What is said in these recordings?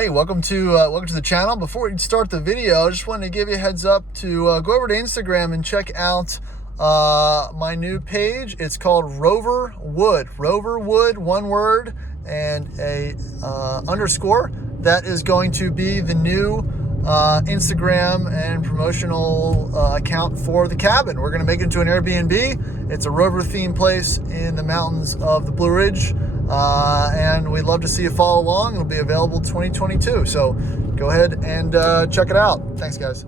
Hey, welcome to the channel. Before we start the video, I just wanted to give you a heads up to go over to Instagram and check out my new page. It's called Roverwood. Roverwood, one word and a underscore. That is going to be the new Instagram and promotional account for the cabin. We're going to make it into an Airbnb. It's a Rover themed place in the mountains of the Blue Ridge. And we'd love to see you follow along. It'll be available 2022. So go ahead and check it out. Thanks, guys.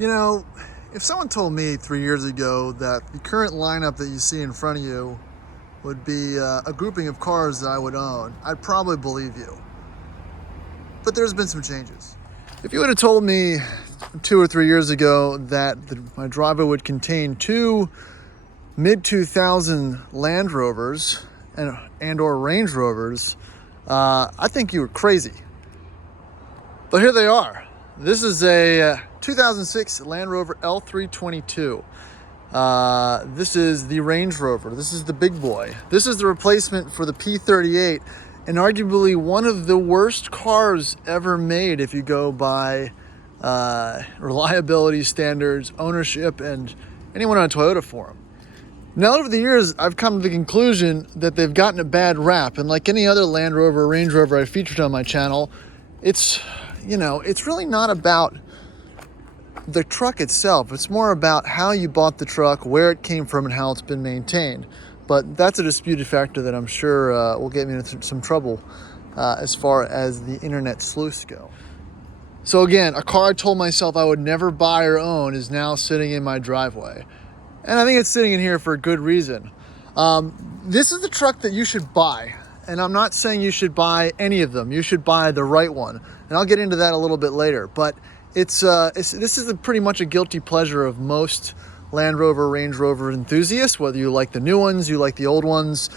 You know, if someone told me 3 years ago that the current lineup that you see in front of you would be a grouping of cars that I would own, I'd probably believe you. But there's been some changes. If you would have told me 2 or 3 years ago that my driveway would contain two mid-2000 Land Rovers and or Range Rovers, I think you were crazy. But here they are. This is a 2006 Land Rover L322. This is the Range Rover. This is the big boy. This is the replacement for the PT.II, and arguably one of the worst cars ever made if you go by reliability standards, ownership, and anyone on a Toyota forum. Now, over the years, I've come to the conclusion that they've gotten a bad rap, and like any other Land Rover or Range Rover I featured on my channel, it's really not about the truck itself. It's more about how you bought the truck, where it came from, and how it's been maintained. But that's a disputed factor that I'm sure will get me into some trouble as far as the internet sleuths go. So again, a car I told myself I would never buy or own is now sitting in my driveway. And I think it's sitting in here for a good reason. This is the truck that you should buy. And I'm not saying you should buy any of them. You should buy the right one. And I'll get into that a little bit later. But this is pretty much a guilty pleasure of most Land Rover, Range Rover enthusiasts, whether you like the new ones, you like the old ones.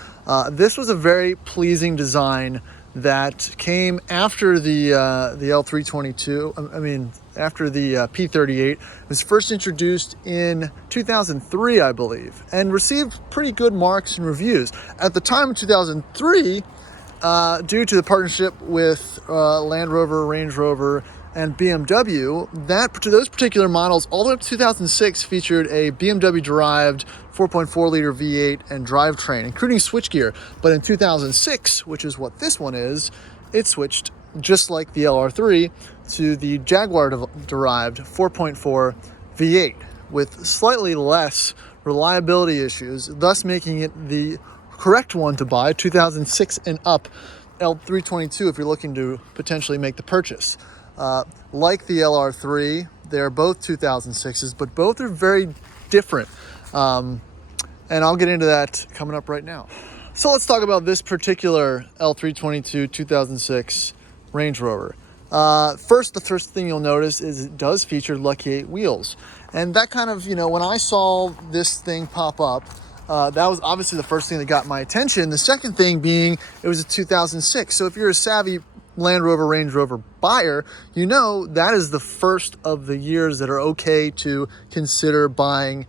This was a very pleasing design that came after the L322, after the PT.II. It was first introduced in 2003, I believe, and received pretty good marks and reviews. At the time of 2003, due to the partnership with Land Rover, Range Rover, and BMW, those particular models, all the way up to 2006, featured a BMW-derived 4.4-liter V8 and drivetrain, including switchgear. But in 2006, which is what this one is, it switched, just like the LR3, to the Jaguar-derived 4.4 V8 with slightly less reliability issues, thus making it the correct one to buy, 2006 and up L322, if you're looking to potentially make the purchase. Like the LR3, they're both 2006s, but both are very different. And I'll get into that coming up right now. So let's talk about this particular L322 2006 Range Rover. The first thing you'll notice is it does feature Lucky 8 wheels. And that kind of, when I saw this thing pop up, that was obviously the first thing that got my attention. The second thing being it was a 2006. So if you're a savvy Land Rover, Range Rover buyer, you know that is the first of the years that are okay to consider buying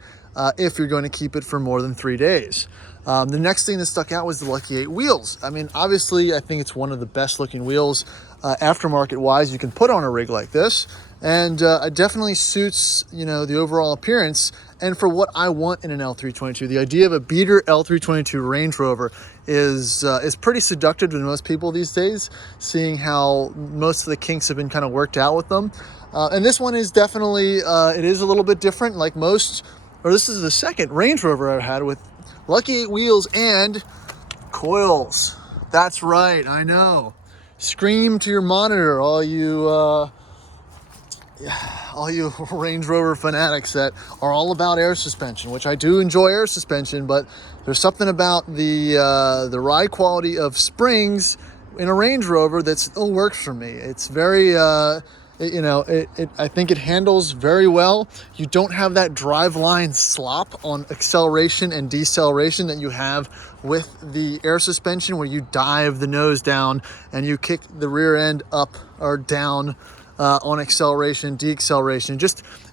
if you're going to keep it for more than 3 days. The next thing that stuck out was the Lucky 8 wheels. Obviously, I think it's one of the best looking wheels aftermarket wise you can put on a rig like this. And it definitely suits, the overall appearance and for what I want in an L322. The idea of a beater L322 Range Rover is pretty seductive to most people these days, seeing how most of the kinks have been kind of worked out with them. And this one is definitely, it is a little bit different, like this is the second Range Rover I've had with Lucky 8 wheels and coils. That's right, I know. Scream to your monitor, all you Range Rover fanatics that are all about air suspension, which I do enjoy air suspension, but there's something about the ride quality of springs in a Range Rover that still works for me. It's very, I think it handles very well. You don't have that driveline slop on acceleration and deceleration that you have with the air suspension, where you dive the nose down and you kick the rear end up or down on acceleration, deceleration.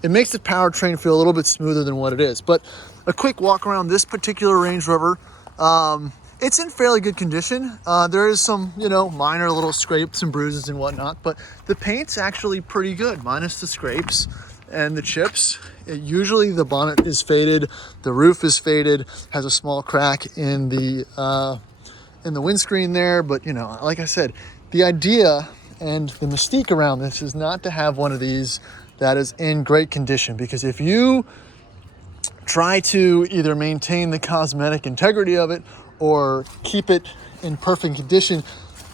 It makes the powertrain feel a little bit smoother than what it is. But a quick walk around this particular Range Rover. It's in fairly good condition. There is some, minor little scrapes and bruises and whatnot, but the paint's actually pretty good, minus the scrapes and the chips. Usually the bonnet is faded, the roof is faded, has a small crack in the windscreen there, but like I said, the idea and the mystique around this is not to have one of these that is in great condition, because if you try to either maintain the cosmetic integrity of it or keep it in perfect condition,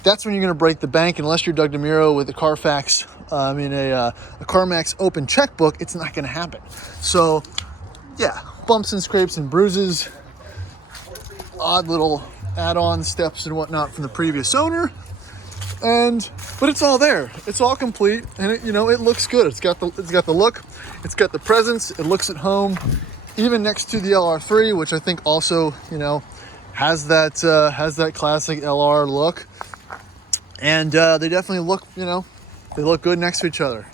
that's when you're going to break the bank. Unless you're Doug DeMuro with a Carfax, a CarMax open checkbook, it's not going to happen. So yeah, bumps and scrapes and bruises, odd little add-on steps and whatnot from the previous owner, but it's all there. It's all complete, and it looks good. It's got the look, it's got the presence. It looks at home, even next to the LR3, which I think also has that classic LR look, and they definitely look they look good next to each other.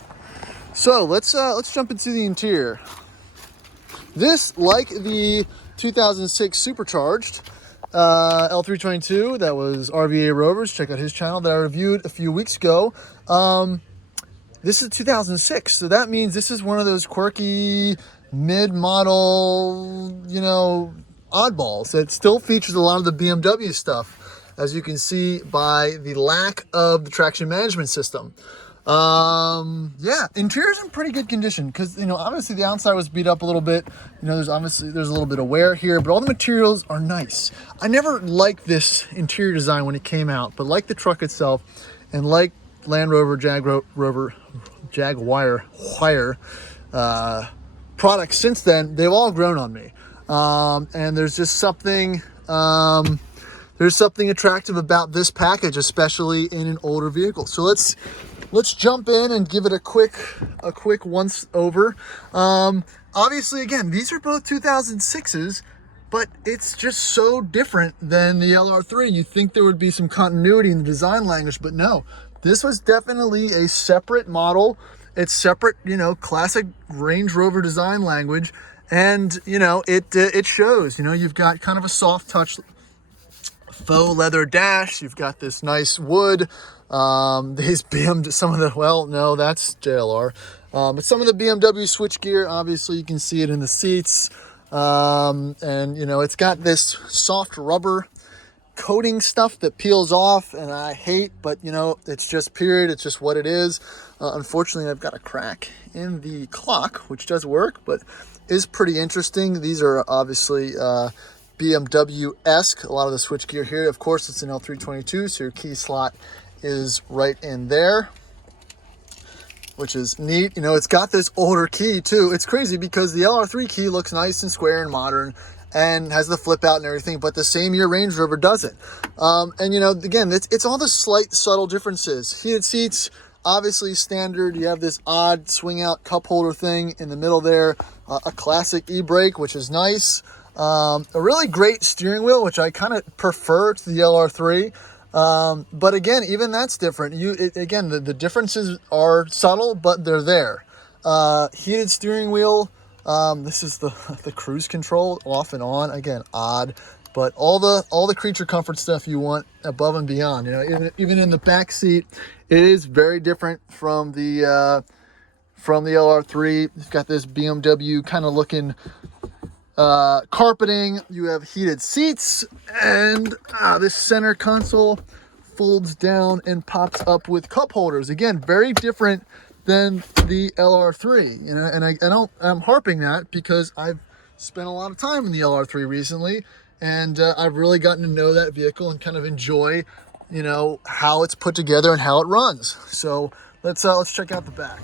So let's jump into the interior. This, like the 2006 supercharged L322 that was RVA Rovers, check out his channel, that I reviewed a few weeks ago. This is 2006, so that means this is one of those quirky mid-model, oddballs that still features a lot of the BMW stuff, as you can see by the lack of the traction management system. Yeah, interior's in pretty good condition, because obviously the outside was beat up a little bit. There's a little bit of wear here, but all the materials are nice. I never liked this interior design when it came out, but like the truck itself, and like Land Rover, Jaguar products since then, they've all grown on me. And there's just something attractive about this package, especially in an older vehicle. So let's jump in and give it a quick once over. Obviously, again, these are both 2006s, but it's just so different than the LR3. You think there would be some continuity in the design language, but no. This was definitely a separate model. It's separate, classic Range Rover design language, and it shows. You've got kind of a soft touch faux leather dash. You've got this nice wood. These that's JLR. But some of the BMW switchgear, obviously you can see it in the seats. And it's got this soft rubber coating stuff that peels off, and I hate, but it's just period. It's just what it is. Unfortunately, I've got a crack in the clock, which does work, but is pretty interesting. These are obviously BMW-esque. A lot of the switchgear here, of course, it's an L322, so your key slot is right in there, which is neat. It's got this older key too. It's crazy because the LR3 key looks nice and square and modern and has the flip out and everything, but the same year Range Rover does it. Again, it's all the slight subtle differences. Heated seats, obviously standard. You have this odd swing out cup holder thing in the middle there, a classic e-brake, which is nice. A really great steering wheel, which I kind of prefer to the LR3. But again, even that's different. The differences are subtle, but they're there. Heated steering wheel. This is the cruise control off and on. Again, odd, but all the creature comfort stuff you want above and beyond. Even in the back seat, it is very different from the LR3. You've got this BMW kind of looking carpeting. You have heated seats, and this center console folds down and pops up with cup holders. Again, very different than the LR3, and I'm harping that because I've spent a lot of time in the LR3 recently, and I've really gotten to know that vehicle and kind of enjoy, how it's put together and how it runs. So let's check out the back.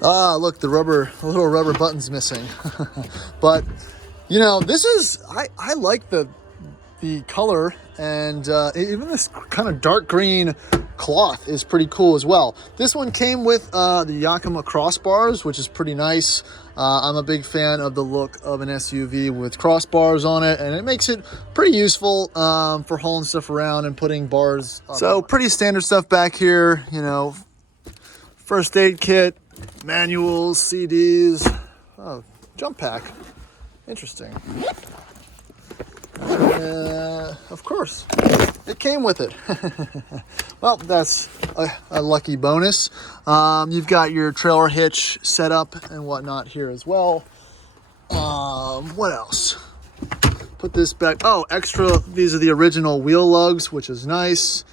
Look, the little rubber button's missing, but this is I like the color, and even this kind of dark green cloth is pretty cool as well. This one came with the Yakima crossbars, which is pretty nice. I'm a big fan of the look of an SUV with crossbars on it, and it makes it pretty useful for hauling stuff around and putting bars up. So pretty standard stuff back here, first aid kit, manuals, CDs, jump pack, interesting. Of course, it came with it. Well, that's a lucky bonus. You've got your trailer hitch set up and whatnot here as well. What else? Put this back. Oh, extra. These are the original wheel lugs, which is nice.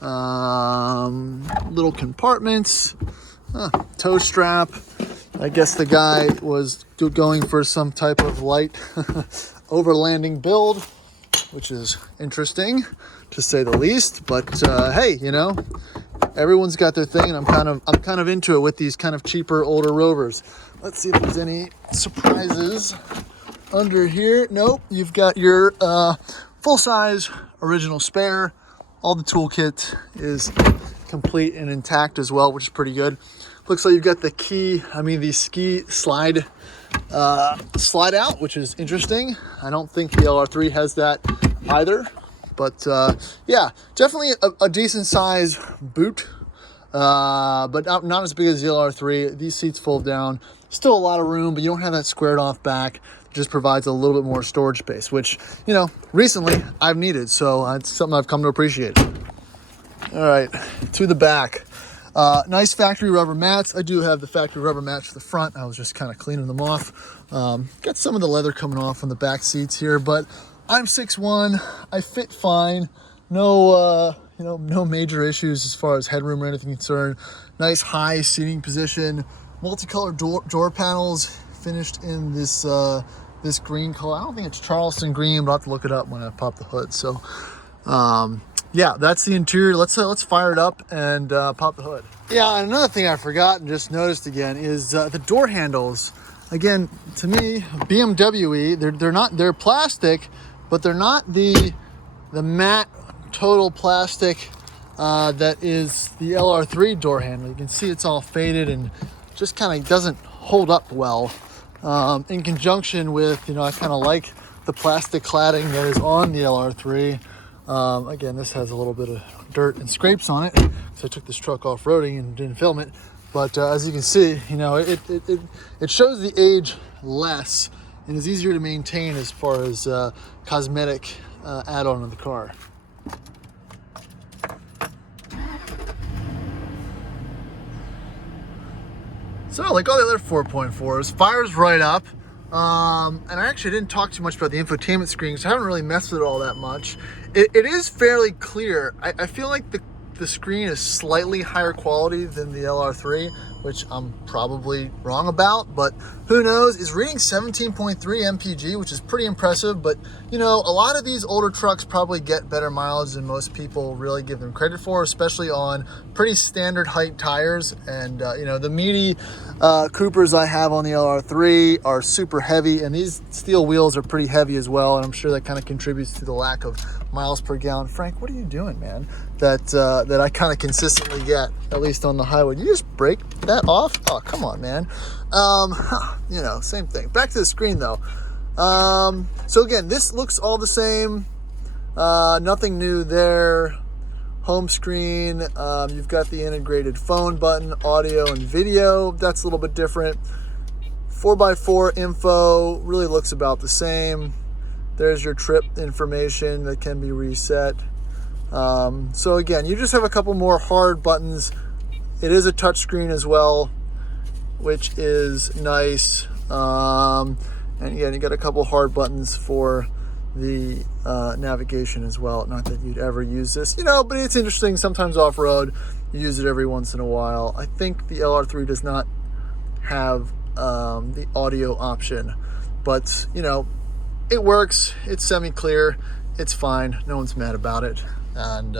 Little compartments. Tow strap. I guess the guy was going for some type of light overlanding build, which is interesting to say the least. But hey, you know, everyone's got their thing, and I'm kind of into it with these kind of cheaper older Rovers. Let's see if there's any surprises under here. Nope. You've got your full-size original spare. All the toolkit is complete and intact as well, which is pretty good. Looks like you've got the the ski slide out, which is interesting. I don't think the LR3 has that either, but yeah, definitely a decent size boot, but not as big as the LR3. These seats fold down. Still a lot of room, but you don't have that squared off back. It just provides a little bit more storage space, which, you know, recently I've needed, so it's something I've come to appreciate. All right, to the back. Nice factory rubber mats. I do have the factory rubber mats for the front. I was just kind of cleaning them off. Got some of the leather coming off on the back seats here, but I'm 6'1". I fit fine. No, no major issues as far as headroom or anything concerned. Nice high seating position. Multicolored door panels finished in this this green color. I don't think it's Charleston green, but I'll have to look it up when I pop the hood. So, yeah, that's the interior. Let's fire it up and pop the hood. Yeah, and another thing I forgot and just noticed again is the door handles. Again, to me, BMW, they're plastic, but they're not the matte total plastic that is the LR3 door handle. You can see it's all faded and just kind of doesn't hold up well. In conjunction with, I kind of like the plastic cladding that is on the LR3. Again, this has a little bit of dirt and scrapes on it, so I took this truck off-roading and didn't film it. But as you can see, it shows the age less and is easier to maintain as far as cosmetic add-on of the car. So like all the other 4.4s, fires right up. And I actually didn't talk too much about the infotainment screen, so I haven't really messed with it all that much. It is fairly clear. I feel like the screen is slightly higher quality than the LR3, which I'm probably wrong about, but who knows? It's reading 17.3 mpg, which is pretty impressive, but a lot of these older trucks probably get better mileage than most people really give them credit for, especially on pretty standard height tires. And the meaty Coopers I have on the LR3 are super heavy, and these steel wheels are pretty heavy as well, and I'm sure that kind of contributes to the lack of miles per gallon. Frank, what are you doing, man? That I kind of consistently get, at least on the highway. You just break that off? Oh, come on, man. Same thing. Back to the screen though. So again, this looks all the same. Nothing new there. Home screen. You've got the integrated phone button, audio and video. That's a little bit different. 4x4 info really looks about the same. There's your trip information that can be reset. So again, you just have a couple more hard buttons. It is a touch screen as well, which is nice. And again, you got a couple hard buttons for the navigation as well. Not that you'd ever use this, but it's interesting. Sometimes off-road, you use it every once in a while. I think the LR3 does not have the audio option, but it works. It's semi-clear. It's fine. No one's mad about it. And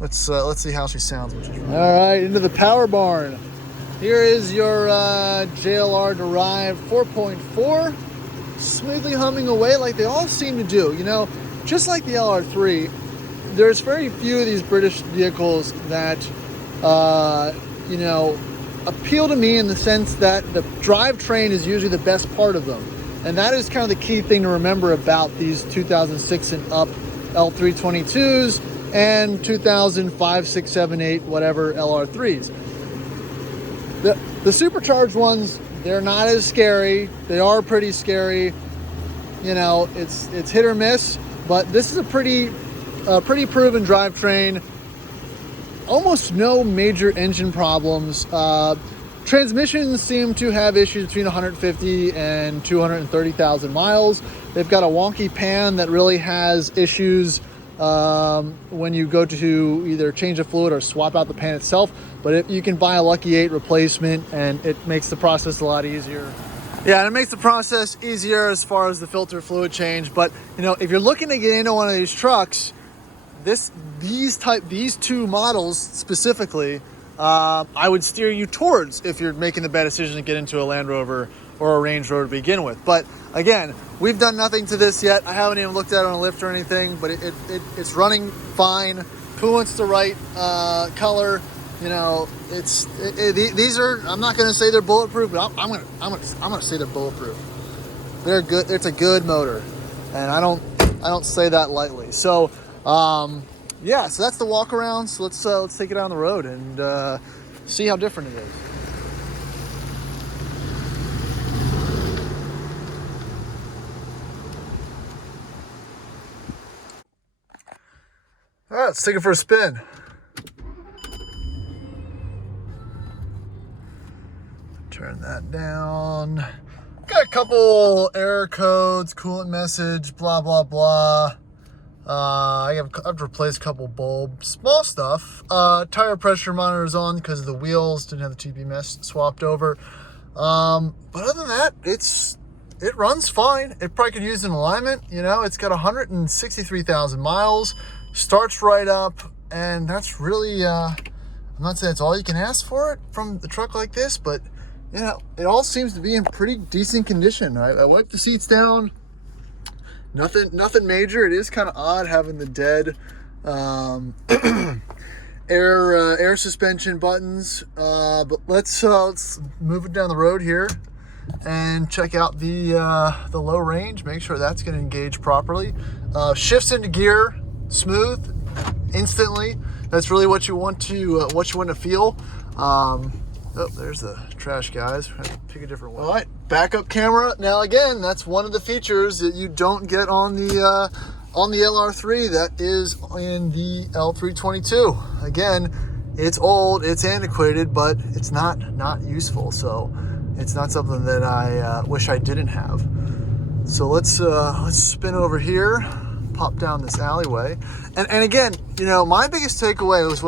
let's see how she sounds. All right, into the power barn. Here is your JLR derived 4.4, smoothly humming away like they all seem to do. Just like the LR3, there's very few of these British vehicles that appeal to me in the sense that the drivetrain is usually the best part of them. And that is kind of the key thing to remember about these 2006 and up L322s and 2005, 6, 7, 8, whatever LR3s. The supercharged ones, they're not as scary. They are pretty scary. It's hit or miss, but this is a pretty proven drivetrain. Almost no major engine problems. Transmissions seem to have issues between 150 and 230,000 miles. They've got a wonky pan that really has issues when you go to either change the fluid or swap out the pan itself. But you can buy a Lucky 8 replacement, and it makes the process a lot easier. Yeah, and it makes the process easier as far as the filter fluid change. But if you're looking to get into one of these trucks, these two models specifically, I would steer you towards if you're making the bad decision to get into a Land Rover or a Range Rover to begin with. But again, we've done nothing to this yet. I haven't even looked at it on a lift or anything, but it's running fine. Coolant's the right color. These are. I'm not going to say they're bulletproof, but I'm gonna say they're bulletproof. They're good. It's a good motor, and I don't say that lightly. So. Yeah, so that's the walk around. So let's take it on the road and see how different it is. All right, let's take it for a spin. Turn that down. Got a couple error codes, coolant message, blah blah blah. I've replaced a couple bulbs, small stuff. Tire pressure monitor is on because the wheels didn't have the TPMS swapped over. But other than that, it runs fine. It probably could use an alignment. It's got 163,000 miles, starts right up, and that's really, I'm not saying it's all you can ask for it from the truck like this, but it all seems to be in pretty decent condition. I wiped the seats down. Nothing major. It is kind of odd having the dead air suspension buttons, but let's move it down the road here and check out the low range. Make sure that's going to engage properly. Shifts into gear smooth instantly. That's really what you want to feel. Oh, there's the trash guys. Pick a different one. All right, backup camera. Now again, that's one of the features that you don't get on the LR3 that is in the L322. Again, it's old, it's antiquated, but it's not useful. So it's not something that I wish I didn't have. So let's spin over here, pop down this alleyway, and again, my biggest takeaway was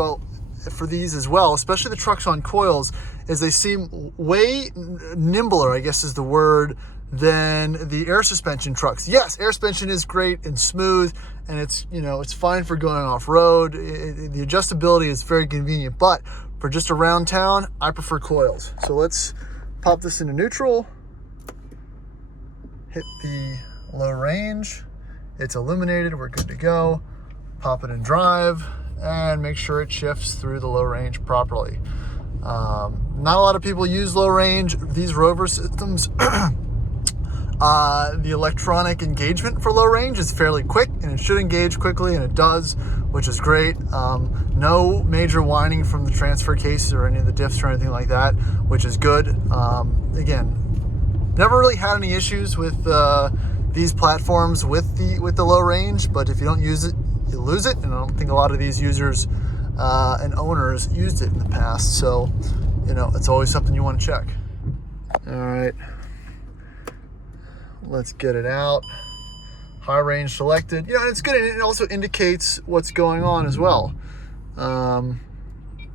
for these as well, especially the trucks on coils, is they seem way nimbler, I guess is the word, than the air suspension trucks. Yes, air suspension is great and smooth, and it's fine for going off-road. The adjustability is very convenient, but for just around town, I prefer coils. So let's pop this into neutral, hit the low range. It's illuminated, we're good to go. Pop it in drive, and make sure it shifts through the low range properly. Not a lot of people use low range. These Rover systems, the electronic engagement for low range is fairly quick, and it should engage quickly, and it does, which is great. No major whining from the transfer cases or any of the diffs or anything like that, which is good. Again, never really had any issues with these platforms with the low range, but if you don't use it, you lose it, and I don't think a lot of these users and owners used it in the past. So, it's always something you want to check. All right, let's get it out. High range selected. It's good. It also indicates what's going on as well.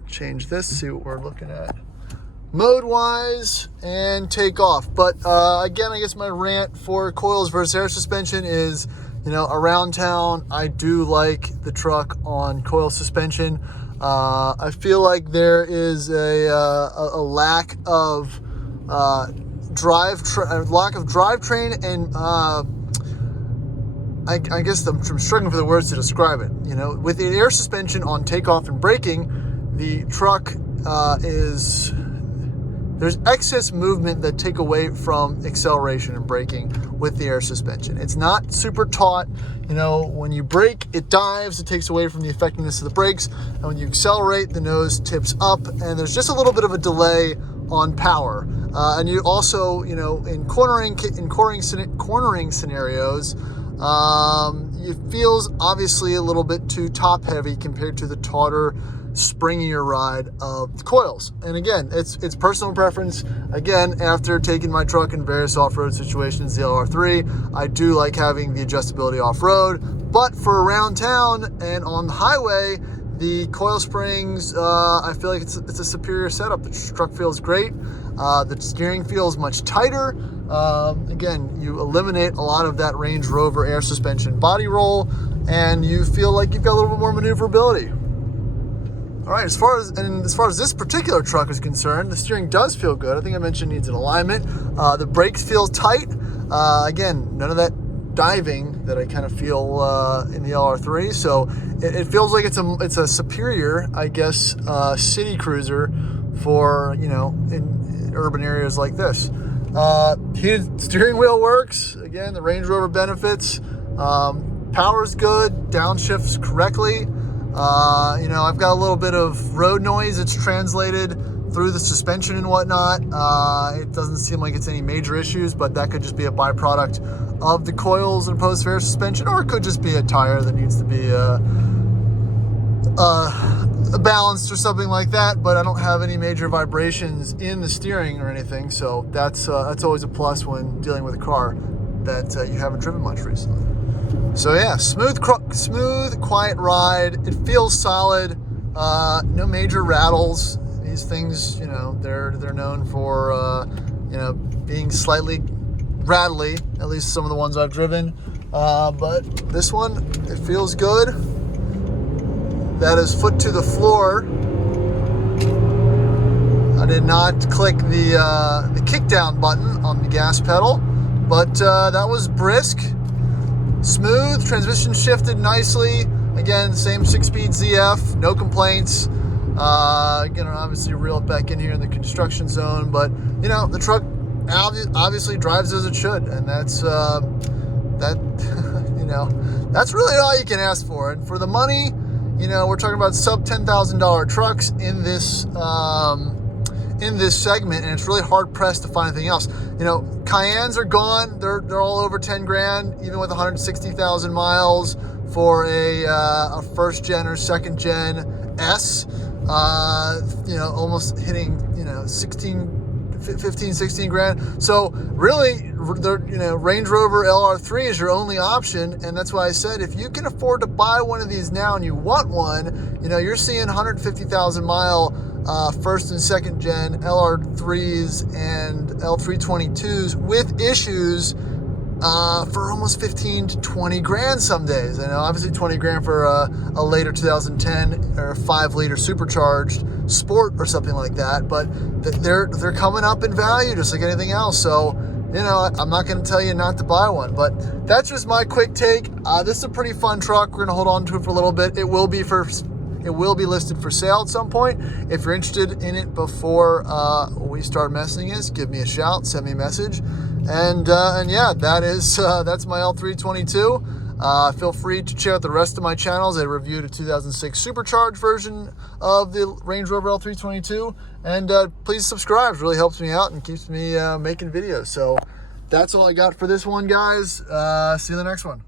Change this, see what we're looking at. Mode wise and take off. But again, I guess my rant for coils versus air suspension is, around town, I do like the truck on coil suspension. I feel like there is a lack of drivetrain, and I guess I'm struggling for the words to describe it. With the air suspension on takeoff and braking, the truck there's excess movement that take away from acceleration and braking with the air suspension. It's not super taut. When you brake, it dives, it takes away from the effectiveness of the brakes. And when you accelerate, the nose tips up, and there's just a little bit of a delay on power. And you also, in cornering scenarios, it feels obviously a little bit too top heavy compared to the tauter, springier ride of the coils. And again, it's personal preference. Again, after taking my truck in various off-road situations, the LR3, I do like having the adjustability off-road, but for around town and on the highway, the coil springs, I feel like it's a superior setup. The truck feels great. The steering feels much tighter. Again, you eliminate a lot of that Range Rover air suspension body roll, and you feel like you've got a little bit more maneuverability. All right, as far as this particular truck is concerned, the steering does feel good. I think I mentioned it needs an alignment. The brakes feel tight. Again, none of that diving that I kind of feel in the LR3. So it feels like it's a superior, I guess, city cruiser for, in urban areas like this. Heated steering wheel works. Again, the Range Rover benefits. Power's good. Downshifts correctly. I've got a little bit of road noise. It's translated through the suspension and whatnot. It doesn't seem like it's any major issues, but that could just be a byproduct of the coils and post-fair suspension, or it could just be a tire that needs to be balanced or something like that. But I don't have any major vibrations in the steering or anything, so that's always a plus when dealing with a car that you haven't driven much recently. So yeah, smooth, quiet ride. It feels solid. No major rattles. These things, they're known for, being slightly rattly. At least some of the ones I've driven. But this one, it feels good. That is foot to the floor. I did not click the kick down button on the gas pedal, but that was brisk. Smooth, transmission shifted nicely. Again, same 6-speed ZF, no complaints. Obviously reel it back in here in the construction zone, but the truck obviously drives as it should, and that's that's really all you can ask for. And for the money, we're talking about sub $10,000 trucks in this segment, and it's really hard pressed to find anything else. Cayennes are gone. They're all over 10 grand, even with 160,000 miles for a first gen or second gen S. Almost hitting 16 grand. So really, Range Rover LR3 is your only option, and that's why I said if you can afford to buy one of these now and you want one, you're seeing 150,000 mile first and second gen LR3s and L322s with issues for almost 15 to 20 grand some days. I know obviously 20 grand for a later 2010 or 5-liter supercharged Sport or something like that, but they're coming up in value just like anything else. So I'm not going to tell you not to buy one, but that's just my quick take. This is a pretty fun truck. We're going to hold on to it for a little bit. It will be listed for sale at some point. If you're interested in it before we start messing this, give me a shout, send me a message. And yeah, that's my L322. Feel free to check out the rest of my channels. I reviewed a 2006 supercharged version of the Range Rover L322. And please subscribe. It really helps me out and keeps me making videos. So that's all I got for this one, guys. See you in the next one.